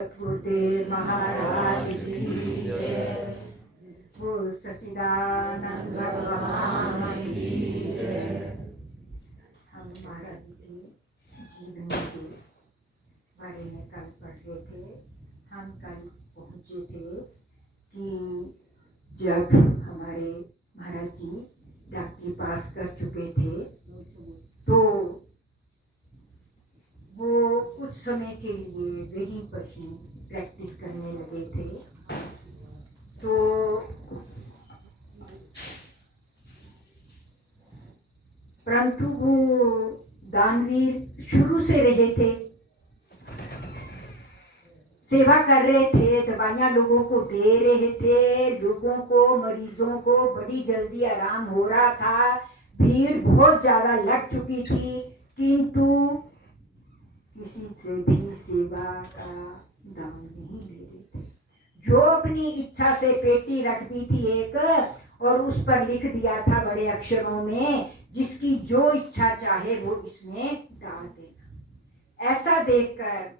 गुरुदेव महाराज की जय। वो सच्चिदानंद भगवान की जय। हम महाराज के जीवन के बारे में कल पढ़ रहे थे। हम कल पहुँचे थे कि जब हमारे महाराज जी डॉक्टरी पास कर चुके थे तो वो कुछ समय के लिए वेडिंग पर ही प्रैक्टिस करने लगे थे। तो परंतु वो दानवीर शुरू से रहे थे, सेवा कर रहे थे, दवाइयाँ लोगों को दे रहे थे, लोगों को, मरीजों को बड़ी जल्दी आराम हो रहा था, भीड़ बहुत ज्यादा लग चुकी थी, किंतु किसी से भी सेवा का दाम नहीं ले रहे थे। जो अपनी इच्छा से पेटी रख दी थी एक और उस पर लिख दिया था बड़े अक्षरों में, जिसकी जो इच्छा चाहे वो इसमें डाल देना। ऐसा देखकर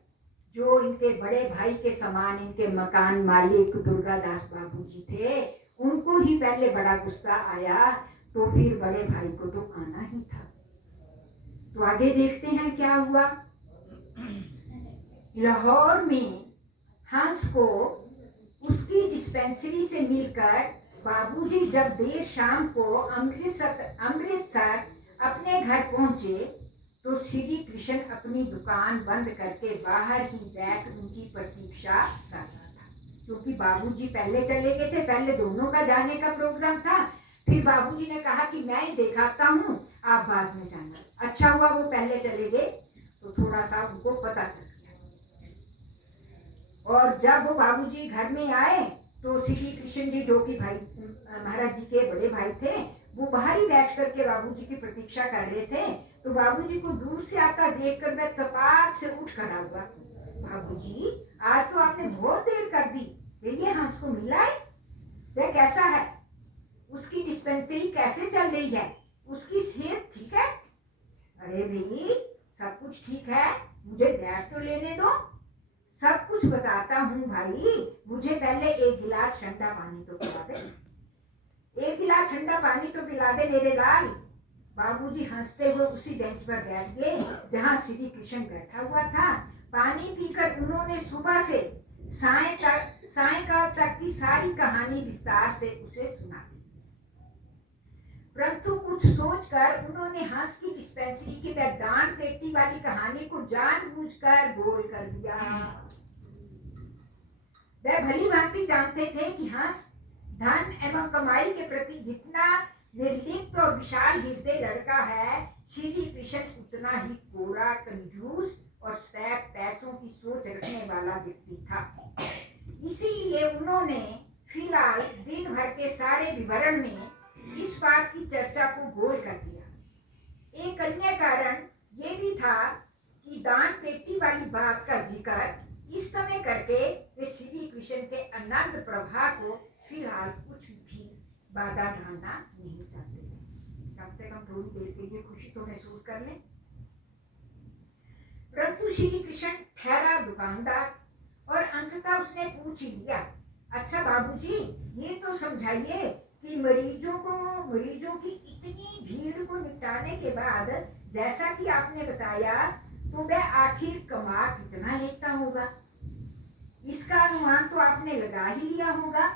जो इनके बड़े भाई के समान इनके मकान मालिक दुर्गादास बाबू जी थे, उनको ही पहले बड़ा गुस्सा आया, तो फिर बड़े भाई को तो आना ही था। तो आगे देखते हैं क्या हुआ। लाहौर में हंस को उसकी डिस्पेंसरी से मिलकर बाबूजी जब देर शाम को अमृतसर अपने घर पहुंचे तो श्री कृष्ण अपनी दुकान बंद करके बाहर ही बैठ उनकी प्रतीक्षा कर रहा था, क्योंकि बाबूजी पहले चले गए थे। पहले दोनों का जाने का प्रोग्राम था, फिर बाबूजी ने कहा कि मैं दिखाता हूँ, आप बाद में जाना। अच्छा हुआ वो पहले चले गए, तो थोड़ा सा उनको पता चल गया। और जब वो बाबूजी घर में आए तो श्री कृष्ण जी, जो कि भाई महाराज जी के बड़े भाई थे, वो बाहर ही बैठ करके बाबूजी की प्रतीक्षा कर रहे थे। तो बाबूजी को दूर से आता देखकर मैं तपाक से उठ खड़ा हुआ। बाबूजी, आज तो आपने बहुत देर कर दी, ये हमको मिला है, वह कैसा है, उसकी डिस्पेंसरी कैसे चल रही है, उसकी सेहत ठीक है? अरे भाई, सब कुछ ठीक है, मुझे बैठ तो लेने दो, सब कुछ बताता हूँ भाई। मुझे पहले एक गिलास ठंडा पानी तो पिला दे, एक गिलास ठंडा पानी तो पिला दे मेरे लाल। बाबूजी हंसते हुए उसी बेंच पर बैठ गए जहाँ श्री कृष्ण बैठा हुआ था। पानी पीकर उन्होंने सुबह से सायंकाल तक की सारी कहानी विस्तार से उसे सुना दी। परंतु कुछ सोचकर उन्होंने हंस की डिस्पेंसरी की दान पेटी वाली कहानी को जानबूझकर गोल कर दिया। वे भली भांति जानते थे कि हंस धन एवं कमाई के प्रति जितना निर्लिप्त और विशाल हृदय लड़का है, श्री कृष्ण उतना ही कोरा, कंजूस और सैप पैसों की सोच रखने वाला व्यक्ति था। इसीलिए उन्होंने फिलहाल दिन भर के सारे विवरण में इस बात की चर्चा को गोल कर दिया। एक अन्य कारण ये भी था कि दान पेटी वाली बात का जिक्र इस समय करके वे श्री कृष्ण के अनंत प्रभा को फिलहाल कुछ भी बाधा डालना नहीं चाहते थे। कम से कम थोड़ी देर के लिए खुशी तो महसूस कर लें। परंतु श्री कृष्ण ठहरा दुकानदार और अंततः उसने पूछ ही लिया, अच्छा बाबूजी, ये तो समझाइए कि मरीजों की इतनी भीड़ को निपटाने के बाद, जैसा कि आपने बताया, तो वह आखिर कमा कितना लेता होगा? इसका अनुमान तो आपने लगा ही लिया होगा।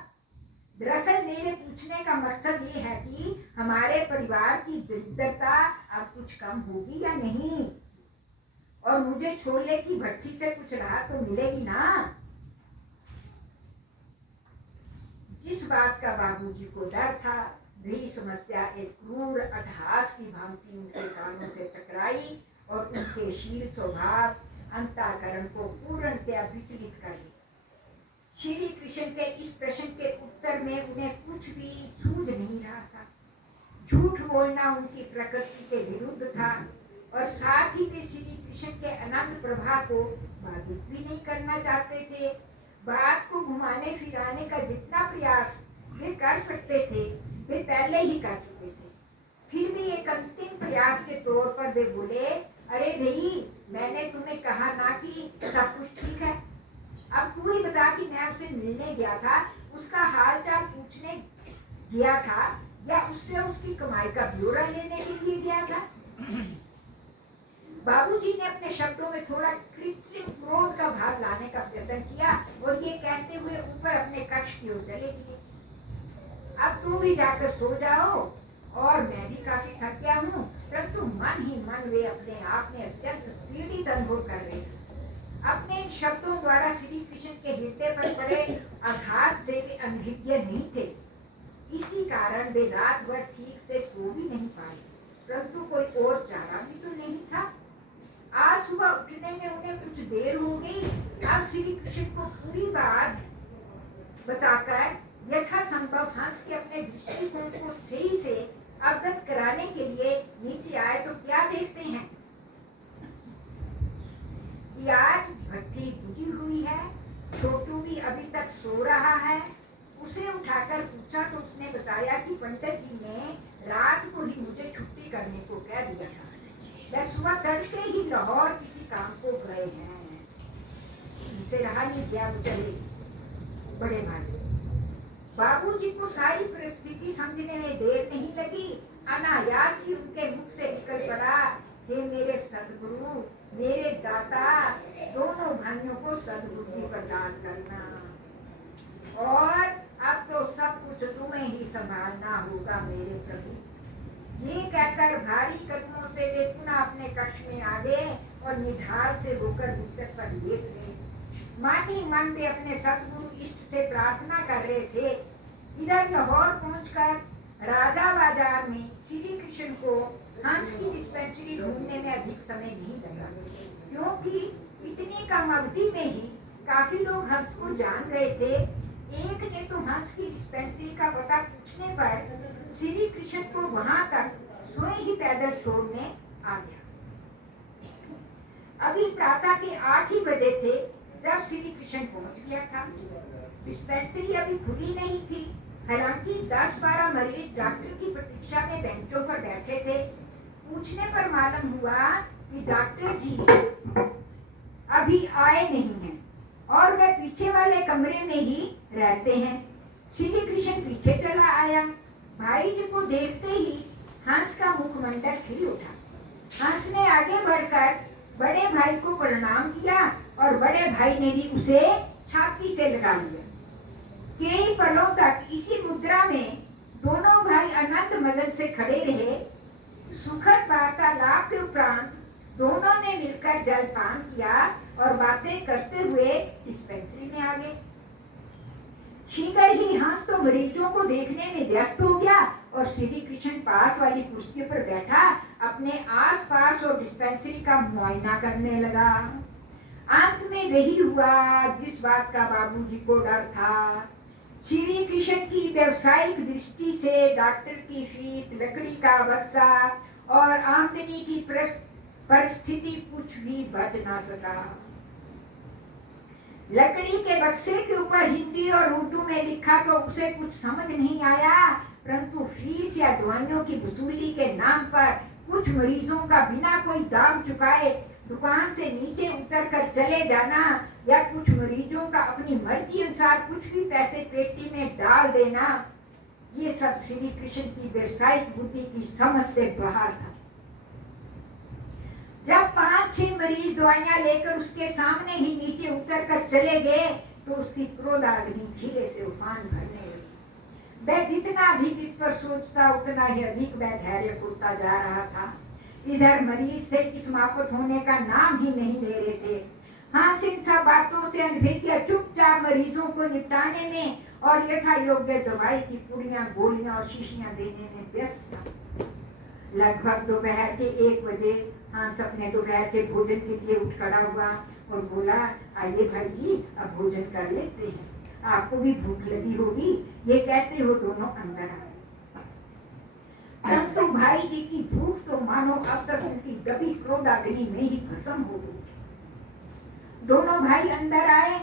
दरअसल मेरे पूछने का मकसद ये है कि हमारे परिवार की दरिद्रता अब कुछ कम होगी या नहीं, और मुझे छोले की भट्टी से कुछ राहत तो मिलेगी ना। जिस बात का बाबूजी को डर था, वही समस्या एक क्रूर अट्टहास की भांति उनके कानों से टकराई और उनके शील स्वभाव अंतःकरण को पूर्णतया विचलित कर दिया। श्री कृष्ण के इस प्रश्न के उत्तर में उन्हें कुछ भी सूझ नहीं रहा था। झूठ बोलना उनकी प्रकृति के विरुद्ध था और साथ ही वे श्री कृष्ण के अनंत प्रभा को बाधित भी नहीं करना चाहते थे। बात को घुमाने फिराने का जितना प्रयास वे कर सकते थे, वे पहले ही कर चुके थे। फिर भी एक अंतिम प्रयास के तौर पर वे बोले, अरे भाई, मैंने तुम्हें कहा ना कि सब कुछ ठीक है, से मिलने गया था उसका हालचाल पूछने गया था या उससे उसकी कमाई का ब्यौरा लेने के लिए गया था? बाबूजी ने अपने शब्दों में थोड़ा कृत्रिम क्रोध का भाव लाने का प्रयत्न किया और ये कहते हुए ऊपर अपने कक्ष की ओर चले गए। अब तुम भी जाकर सो जाओ और मैं भी काफी थक गया हूँ, परंतु मन ही मन वे अपने आप में अत्यंत पीड़ित अनुभव कर रहे थे। अपने इन शब्दों द्वारा श्री कृष्ण के हृदय पर पड़े आघात से वे अनभिज्ञ नहीं थे। इसी कारण वे रात भर ठीक से सो भी नहीं पाए, परंतु कोई और चारा भी तो नहीं था। आज सुबह उठने में उन्हें कुछ देर हो गई। अब श्री कृष्ण को पूरी बात बताकर यथासंभव हंस के अपने दृष्टिकोण को सही से अवगत कराने के लिए नीचे आए तो क्या देखते हैं कि आज भट्टी बुझी हुई है, छोटू भी अभी तक सो रहा है। उसे उठाकर पूछा तो उसने बताया कि पंडित जी ने रात को ही मुझे छुट्टी करने को कह दिया था। वह सुबह तड़के ही लाहौर किसी काम को गए हैं। उनसे रहा नहीं गया, चले बड़े भाई। बाबूजी को सारी परिस्थिति समझने में देर नहीं लगी। अनायास ही उनके मुख से निकल पड़ा, हे मेरे सदगुरु, मेरे दाता, दोनों भाइयों को सद्बुद्धि प्रदान करना, और अब तो सब कुछ तुम्हें ही संभालना होगा मेरे प्रभु। ये कहकर भारी कदमों से वे पुनः अपने कक्ष में आ गए और निढाल से होकर बिस्तर पर लेट गए। मन ही मन वे अपने सतगुरु इष्ट से प्रार्थना कर रहे थे। इधर लाहौर पहुंचकर राजा बाजार में श्री कृष्ण को हंस की डिस्पेंसरी ढूंढने में अधिक समय नहीं लगा, क्योंकि इतनी कम अवधि में ही काफी लोग हंस को जान गए थे। एक ने तो हंस की डिस्पेंसरी का पता पूछने पर श्री कृष्ण को वहां तक स्वयं ही पैदल छोड़ने आ गया। अभी प्रातः के 8 ही बजे थे जब श्री कृष्ण पहुंच गया था। डिस्पेंसरी अभी खुली नहीं थी, हालांकि 10-12 मरीज डॉक्टर की प्रतीक्षा में बेंचों पर बैठे थे। पूछने पर मालूम हुआ कि डॉक्टर जी अभी आए नहीं हैं और वे पीछे वाले कमरे में ही रहते हैं। श्री कृष्ण पीछे चला आया। भाई जी को देखते ही हंस का मुखमंडल खिल उठा। हंस ने आगे बढ़कर बड़े भाई को प्रणाम किया और बड़े भाई ने भी उसे छाती से लगा लिया। कई पलों तक इसी मुद्रा में दोनों भाई अनंत मगन से खड़े रहे। सुखद वार्तालाप के उपरांत दोनों ने मिलकर जलपान किया और बातें करते हुए डिस्पेंसरी में आ गए। शीघ्र ही हंस तो मरीजों को देखने में व्यस्त हो गया और श्री कृष्ण पास वाली कुर्सी पर बैठा अपने आसपास और डिस्पेंसरी का मुआयना करने लगा। अंत में वही हुआ जिस बात का बाबूजी को डर था। श्री कृष्ण की व्यवसायिक दृष्टि से डॉक्टर की फीस, लकड़ी का बक्सा और आमदनी की परिस्थिति कुछ भी बच ना सका। लकड़ी के बक्से के ऊपर हिंदी और उर्दू में लिखा तो उसे कुछ समझ नहीं आया, परंतु फीस या दवाइयों की वसूली के नाम पर कुछ मरीजों का बिना कोई दाम चुकाए दुकान से नीचे उतर कर चले जाना या कुछ मरीजों का अपनी मर्जी अनुसार कुछ भी पैसे पेटी में डाल देना, ये सब श्री कृष्ण की व्यवसायिक बुद्धि की समझ से बाहर था। जब 5-6 मरीज दवाइयां लेकर उसके सामने ही नीचे उतर कर चले गए तो उसकी क्रोधाग्नि धीरे से उफान भरने लगी। वह जितना अधिक इस पर सोचता उतना ही अधिक वह धैर्य खोता जा रहा था। इधर मरीज से किस्मापत होने का नाम ही नहीं ले रहे थे। हाँ, इन सब बातों से अनभिज्ञ चुपचाप मरीजों को निपटाने में और यथा योग्य दवाई की पुड़ियां, गोलियां और शीशियां देने में व्यस्त था। लगभग दोपहर के 1 बजे हंस अपने दोपहर के भोजन के लिए उठ खड़ा हुआ और बोला, आइए भाई जी, अब भोजन कर लेते हैं, आपको भी भूख लगी होगी। ये कहते हो दोनों अंदर आए। परंतु भाई जी की भूख तो मानो अब तक उनकी दबी क्रोधाग्नि में ही भस्म हो गई। दोनों भाई अंदर आए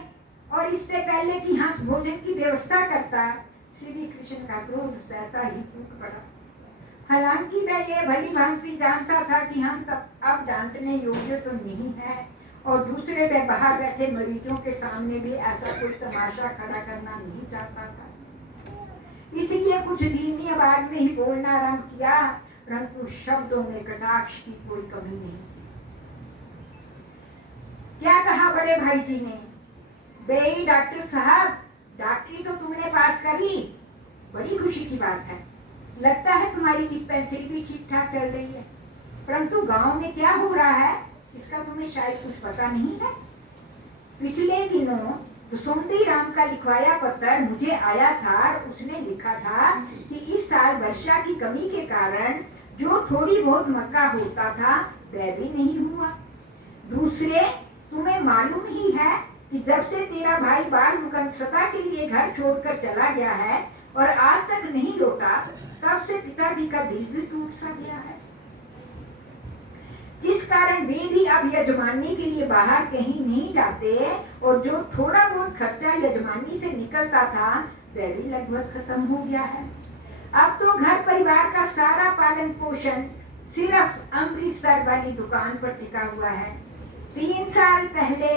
और इससे पहले कि हंस भोजन की व्यवस्था करता, श्री कृष्ण का क्रोध सहसा ही टूट पड़ा। हालांकि वह ये भली भांति जानता था कि हम सब अब डांटने योग्य तो नहीं है और दूसरे वे बाहर बैठे मरीजों के सामने भी ऐसा कोई तमाशा खड़ा करना नहीं चाहता था। इसलिए कुछ धीमी आवाज में ही बोलना आरंभ किया, परंतु शब्दों में कटाक्ष की कोई कमी नहीं। क्या कहा बड़े भाई जी ने? बे डॉक्टर साहब, डॉक्टरी तो तुमने पास कर ली, बड़ी खुशी की बात है। लगता है तुम्हारी डिस्पेंसरी भी ठीक ठाक चल रही है, परंतु गांव में क्या हो रहा है इसका तुम्हें शायद कुछ पता नहीं है। पिछले दिनों दुसुंदी राम का लिखवाया पत्र मुझे आया था। उसने लिखा था कि इस साल वर्षा की कमी के कारण जो थोड़ी बहुत मक्का होता था वह भी नहीं हुआ। दूसरे, तुम्हें मालूम ही है कि जब से तेरा भाई बाल मुकंसता के लिए घर छोड़कर चला गया है और आज तक नहीं लौटा, तब से पिताजी का दिल भी टूट सा गया है, जिस कारण वे भी अब यजमानी के लिए बाहर कहीं नहीं जाते और जो थोड़ा बहुत खर्चा यजमानी से निकलता था वह भी लगभग खत्म हो गया है। अब तो घर परिवार का सारा पालन पोषण सिर्फ अमृतसर वाली दुकान पर टिका हुआ है। 3 साल पहले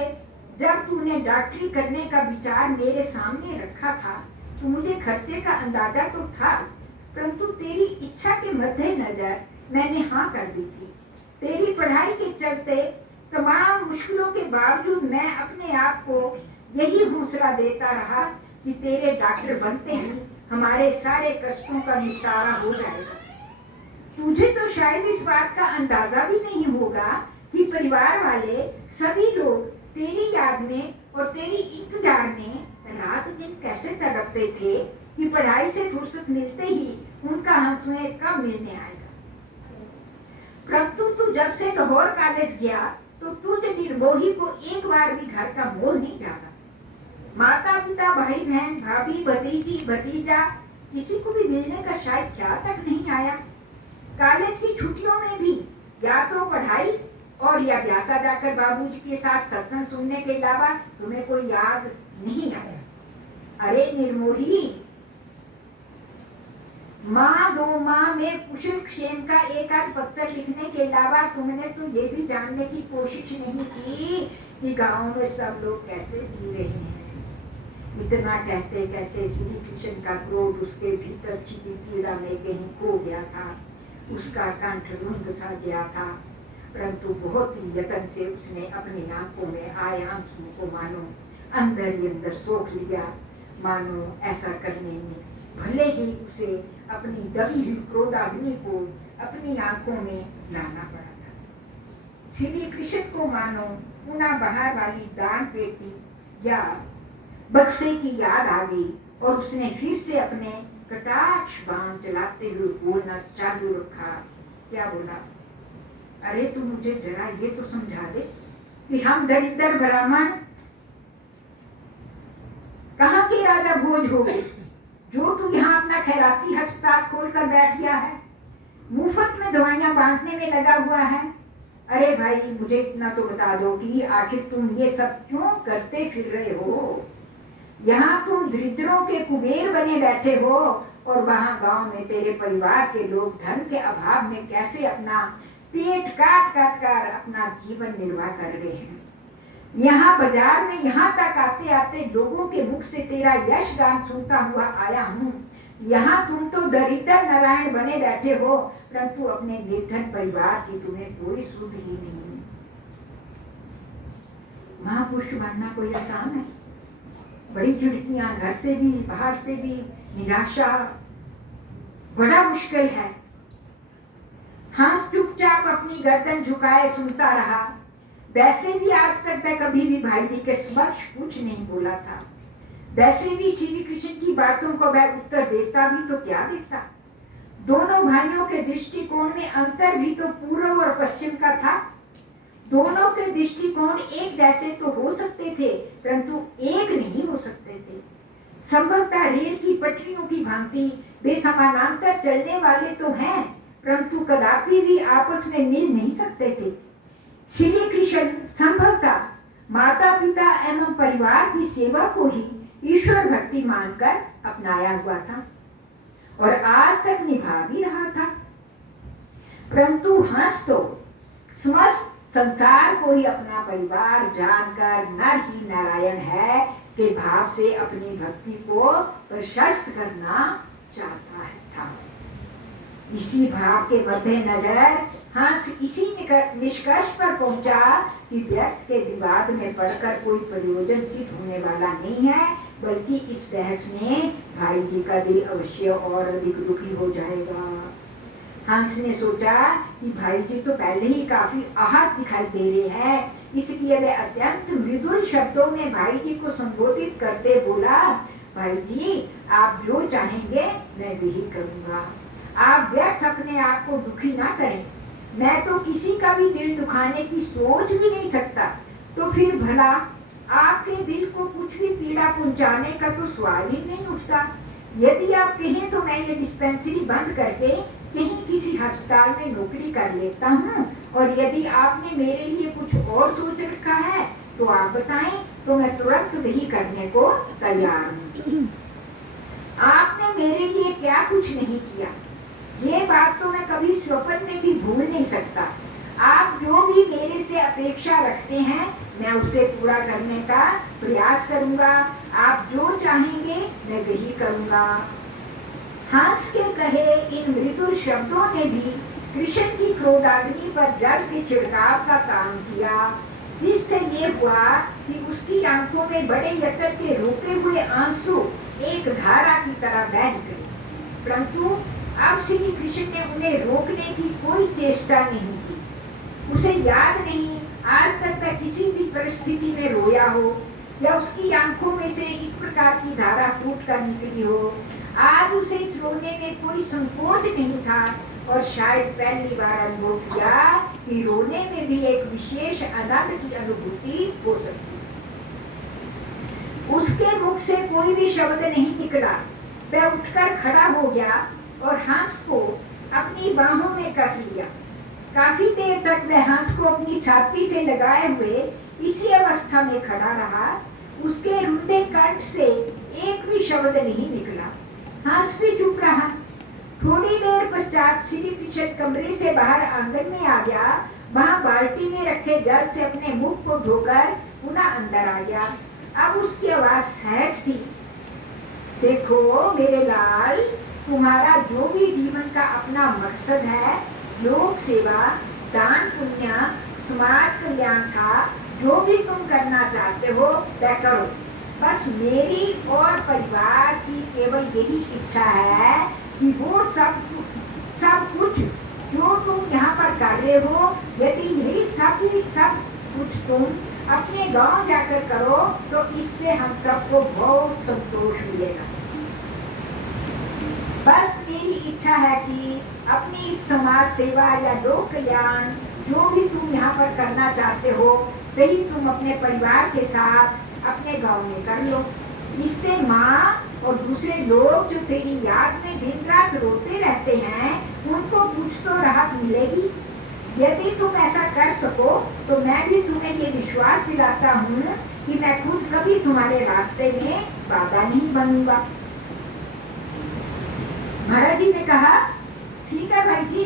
जब तूने डॉक्टरी करने का विचार मेरे सामने रखा था तो मुझे खर्चे का अंदाजा तो था, परंतु तेरी इच्छा के मद्देनजर मैंने हाँ कर दी थी। तेरी पढ़ाई के चलते तमाम मुश्किलों के बावजूद मैं अपने आप को यही हौसला देता रहा कि तेरे डॉक्टर बनते ही हमारे सारे कष्टों का निपटारा हो जाएगा। तुझे तो शायद इस बात का अंदाजा भी नहीं होगा कि परिवार वाले सभी लोग तेरी याद में और तेरी इंतजार में रात दिन कैसे तड़पते थे कि पढ़ाई से फुर्सत मिलते ही उनका हंसुए कब मिलने आएगा। परंतु तू जब से लाहौर कॉलेज गया तो तुझ निर्मोही को एक बार भी घर का मोह नहीं जागा। माता पिता, भाई बहन, भाभी, भतीजी, भतीजा किसी को भी मिलने का शायद ख्याल तक नहीं आया। कॉलेज की छुट्टियों में भी या तो पढ़ाई और या व्यासा जाकर बाबूजी के साथ सत्संग सुनने के अलावा तुम्हें कोई याद नहीं आया। अरे निर्मोही, माँ 2 माह में कुशल क्षेम का एक आध पत्र लिखने के अलावा तुमने तो ये भी जानने की कोशिश नहीं की कि गांव में सब लोग कैसे जी रहे हैं। इतना कहते कहते श्री कृष्ण का क्रोध उसके भीतर छिपी पीड़ा में कहीं खो गया था। उसका कंठ रुंध सा गया था, परंतु बहुत ही यत्न से उसने अपनी आंखों में आए आंसुओं को मानो अंदर ही अंदर सोख लिया। मानो ऐसा करने में भले ही उसे अपनी दबी हुई क्रोधाग्नि को अपनी आंखों में लाना पड़ा था। श्री कृष्ण को मानो पुनः बाहर वाली दान पेटी या बक्से की याद आ गई और उसने फिर से अपने कटाक्ष बाण चलाते हुए बोलना चालू रखा। क्या बोला? अरे तू मुझे जरा ये तो समझा दे कि हम दरिद्र ब्राह्मण कहाँ के राजा भोज हो गए जो तू यहाँ अपना खैराती अस्पताल खोलकर बैठ गया है, मुफ्त में दवाइयां बांटने में लगा हुआ है। अरे भाई, मुझे इतना तो बता दो कि आखिर तुम ये सब क्यों करते फिर रहे हो? यहाँ तुम दरिद्रों के कुबेर बने बैठे हो और वहाँ गांव में तेरे परिवार के लोग धन के अभाव में कैसे अपना पेट काट काट कर अपना जीवन निर्वाह कर रहे हैं। यहाँ बाजार में यहाँ तक आते आते लोगों के मुख से तेरा यश गान सुनता हुआ आया हूँ। यहाँ तुम तो दरिद्र नारायण बने बैठे हो, परंतु अपने निर्धन परिवार की तुम्हें कोई सुध ही नहीं। महापुरुष बनना कोई आसान है? बड़ी झिड़कियां घर से भी बाहर से भी, निराशा, बड़ा मुश्किल है। हाँ, चुपचाप अपनी गर्दन झुकाए सुनता रहा। वैसे भी आज तक मैं कभी भी भाई जी के समक्ष कुछ नहीं बोला था। वैसे भी श्री कृष्ण की बातों को वह उत्तर देता भी तो क्या देता। दोनों भाइयों के दृष्टिकोण में अंतर भी तो पूर्व और पश्चिम का था। दोनों के दृष्टिकोण एक जैसे तो हो सकते थे, परंतु एक नहीं हो सकते थे। संभवतः रेल की पटरियों की भांति वे समानांतर चलने वाले तो हैं, परंतु कदापि भी आपस में मिल नहीं सकते थे। श्री कृष्ण संभवतः माता पिता एवं परिवार की सेवा को ही ईश्वर भक्ति मानकर अपनाया हुआ था और आज तक निभा भी रहा था, परंतु हंस तो संसार को ही अपना परिवार जानकर नर ही नारायण है के भाव से अपनी भक्ति को प्रशस्त करना चाहता है था। इसी भाव के मद्देनजर हंस इसी निष्कर्ष पर पहुंचा कि व्यर्थ के विवाद में पड़कर कोई प्रयोजन सिद्ध होने वाला नहीं है, बल्कि इस बहस में भाई जी का दिल अवश्य और अधिक दुखी हो जाएगा। हंस ने सोचा कि भाई जी तो पहले ही काफी आहत दिखाई दे रहे हैं, इसलिए वे अत्यंत मृदुल शब्दों में भाई जी को संबोधित करते बोला, भाई जी आप जो चाहेंगे मैं वही करूंगा। आप व्यर्थ अपने आप को दुखी ना करें। मैं तो किसी का भी दिल दुखाने की सोच भी नहीं सकता, तो फिर भला आपके दिल को कुछ भी पीड़ा पहुंचाने का तो सवाल ही नहीं उठता। यदि आप कहें तो मैं ये डिस्पेंसरी बंद करके कहीं किसी अस्पताल में नौकरी कर लेता हूँ, और यदि आपने मेरे लिए कुछ और सोच रखा है तो आप बताएं, तो मैं तुरंत वही करने को तैयार हूँ। आपने मेरे लिए क्या कुछ नहीं किया, ये बात तो मैं कभी स्वप्न में भी भूल नहीं सकता। आप जो भी मेरे से अपेक्षा रखते हैं मैं उसे पूरा करने का प्रयास करूंगा। आप जो चाहेंगे मैं वही करूंगा। हंस के कहे इन मृदुल शब्दों ने भी कृष्ण की क्रोधाग्नि पर जल के छिड़काव का काम किया, जिससे ये हुआ कि उसकी आंखों में बड़े यत्न के रोके हुए आंसू एक धारा की तरह बह निकले। परंतु अब श्री कृष्ण ने उन्हें रोकने की कोई चेष्टा नहीं की। उसे याद नहीं आज तक वह किसी भी परिस्थिति में रोया हो या उसकी आंखों में से इस प्रकार की धारा फूट कर निकली हो। आज उसे इस रोने में कोई संकोच नहीं था, और शायद पहली बार अनुभव किया कि रोने में भी एक विशेष आनंद की अनुभूति हो सकती। उसके मुख से कोई भी शब्द नहीं निकला। वह उठकर खड़ा हो गया और हंस को अपनी बाहों में कस लिया। काफी देर तक वह हंस को अपनी छाती से लगाए हुए इसी अवस्था में खड़ा रहा। उसके रुंधे कंठ से एक भी शब्द नहीं निकला। हंस भी चुप रहा। थोड़ी देर पश्चात श्री कृष्ण कमरे से बाहर आंगन में आ गया। वहां बाल्टी में रखे जल से अपने मुख को धोकर पुनः अंदर आ गया। अब उसकी आवाज सहज थी। देखो मेरे लाल, तुम्हारा जो भी जीवन का अपना मकसद है, लोक सेवा, दान पुण्य, समाज कल्याण था, जो भी तुम करना चाहते हो वह करो। बस मेरी और परिवार की केवल यही इच्छा है कि वो सब कुछ जो तुम यहाँ पर कर रहे हो, यदि यही सब कुछ तुम अपने गांव जाकर करो तो इससे हम सबको बहुत संतोष मिलेगा। बस मेरी इच्छा है कि अपनी समाज सेवा या लोक कल्याण जो भी तुम यहाँ पर करना चाहते हो, वही तुम अपने परिवार के साथ अपने गांव में कर लो। इससे माँ और दूसरे लोग जो तेरी याद में दिन रात रोते रहते हैं, उनको कुछ तो राहत मिलेगी। यदि तुम ऐसा कर सको तो मैं भी तुम्हें ये विश्वास दिलाता हूँ कि मैं खुद कभी तुम्हारे रास्ते में बाधा नहीं बनूंगा। महाराज जी ने कहा, ठीक है भाई जी,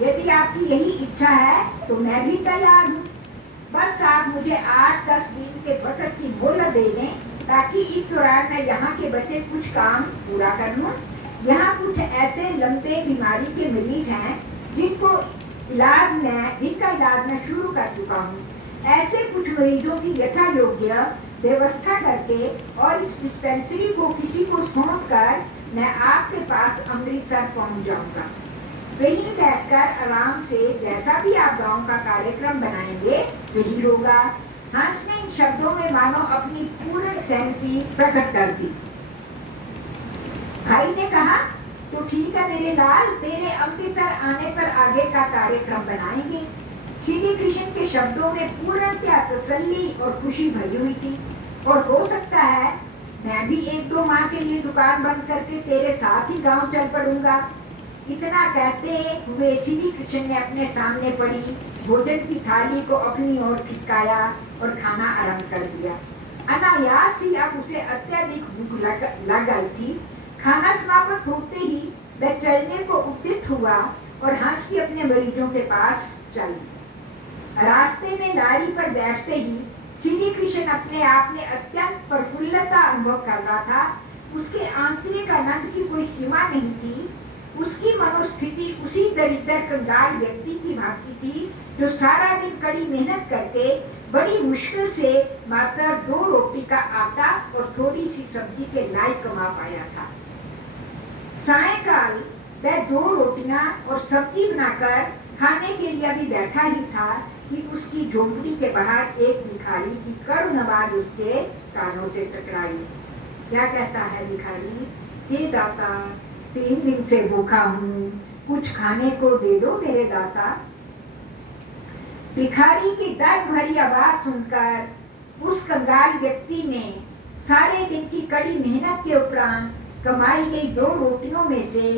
यदि आपकी यही इच्छा है तो मैं भी तैयार हूँ। बस आप मुझे 8-10 दिन के वक्त की मोहलत दे दें, ताकि इस दौरान मैं यहाँ के बचे कुछ काम पूरा कर लूँ। यहाँ कुछ ऐसे लंबे बीमारी के मरीज हैं जिनका इलाज मैं शुरू कर चुका हूँ। ऐसे कुछ मरीजों की यथा योग्य व्यवस्था करके और इस डिस्पेंसरी को किसी को सौंप कर मैं आपके पास अमृतसर पहुँच जाऊँगा। वहीं बैठकर आराम से जैसा भी आप गांव का कार्यक्रम बनाएंगे वही होगा। हंस ने इन शब्दों में मानो अपनी पूर्ण सहमति प्रकट कर दी। भाई ने कहा, तो ठीक है मेरे लाल, तेरे अमृतसर आने पर आगे का कार्यक्रम बनाएंगे। श्री कृष्ण के शब्दों में पूर्णतया तसल्ली और खुशी भरी हुई थी। और हो सकता है मैं भी 1-2 माह के लिए दुकान बंद करके तेरे साथ ही गांव चल पड़ूंगा। इतना कहते हुए श्री कृष्ण ने अपने सामने पड़ी भोजन की थाली को अपनी ओर खिसकाया और खाना आरंभ कर दिया। अनायास ही अब उसे अत्यधिक भूख लग गई थी। खाना समाप्त होते ही वह चलने को उद्यत हुआ और हंस भी अपने मरीजों के पास चल। रास्ते में लारी पर बैठते ही श्री कृष्ण अपने आप में अत्यंत प्रफुल्लता अनुभव कर रहा था। उसके आंतरिक आनंद की कोई सीमा नहीं थी। उसकी मनोस्थिति उसी दरिद्र कंगाल व्यक्ति की भांति थी जो सारा दिन कड़ी मेहनत करके बड़ी मुश्किल से मात्र 2 रोटी का आटा और थोड़ी सी सब्जी के लायक कमा पाया था। सायंकाल वह 2 रोटियां और सब्जी बनाकर खाने के लिए अभी बैठा ही था कि उसकी झोंपड़ी के बाहर एक भिखारी की करुण आवाज उसके कानों से टकराई। क्या कहता है भिखारी? हे दाता, 3 दिन से भूखा हूँ, कुछ खाने को दे दो मेरे दाता। भिखारी की दर्द भरी आवाज सुनकर उस कंगाल व्यक्ति ने सारे दिन की कड़ी मेहनत के उपरांत कमाई गई 2 रोटियों में से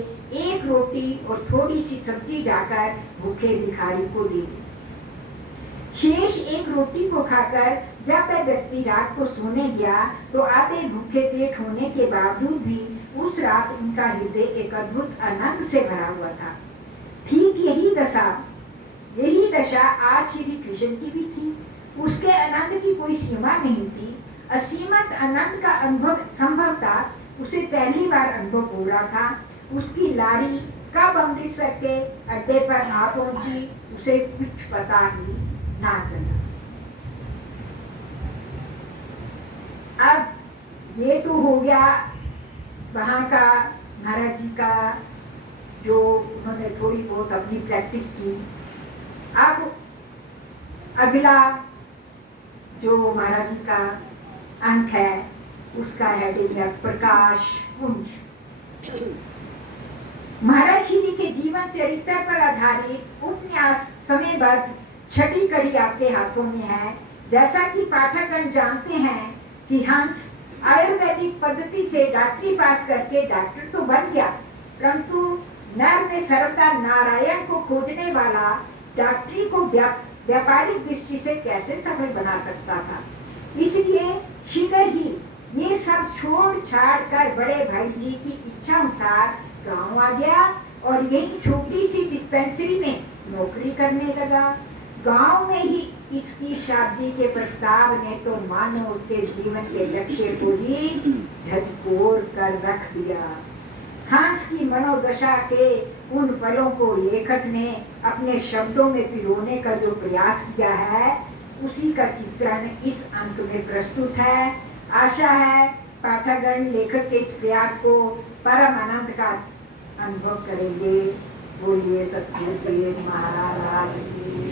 1 रोटी और थोड़ी सी सब्जी जाकर भूखे भिखारी को दी। शेष 1 रोटी को खाकर जब वह व्यक्ति रात को सोने गया तो आधे भूखे पेट होने के बावजूद भी उस रात उनका हृदय एक अद्भुत आनंद से भरा हुआ था। ठीक यही दशा आज श्री कृष्ण की भी थी। उसके आनंद की कोई सीमा नहीं थी। असीमित आनंद का अनुभव संभवतः उसे पहली बार अनुभव हो रहा था। उसकी लारी कब अमृतसर के अड्डे पर आ पहुंची उसे कुछ पता ही ना चला। अब ये तो हो गया वहां का महाराज जी का जो उन्होंने थोड़ी बहुत अपनी प्रैक्टिस की। अब अगला जो महाराज जी का अंक है उसका हेडिंग है प्रकाश पुंज। महाराज श्री के जीवन चरित्र पर आधारित उपन्यास समयबद्ध 6ठी कड़ी आपके हाथों में है। जैसा कि पाठकगण जानते हैं कि हंस आयुर्वेदिक पद्धति से डॉक्टरी पास करके डॉक्टर तो बन गया, परंतु नर में सर्वदा नारायण को खोजने वाला डॉक्टरी को व्यापारिक दृष्टि से कैसे सफल बना सकता था। इसलिए शीघ्र ही ये सब छोड़ छाड़ कर बड़े भाई जी की इच्छा अनुसार गांव आ गया और एक छोटी सी डिस्पेंसरी में नौकरी करने लगा। गांव में ही इसकी शादी के प्रस्ताव ने तो मानो उसके जीवन के लक्ष्य को ही झकझोर कर रख दिया। हंस की मनोदशा के उन पलों को लेखक ने अपने शब्दों में पिरोने का जो प्रयास किया है उसी का चित्रण इस अंक में प्रस्तुत है। आशा है पाठकगण लेखक के इस प्रयास को परम आनंद का अनुभव करेंगे। बोलिए सतगुरु महाराज की।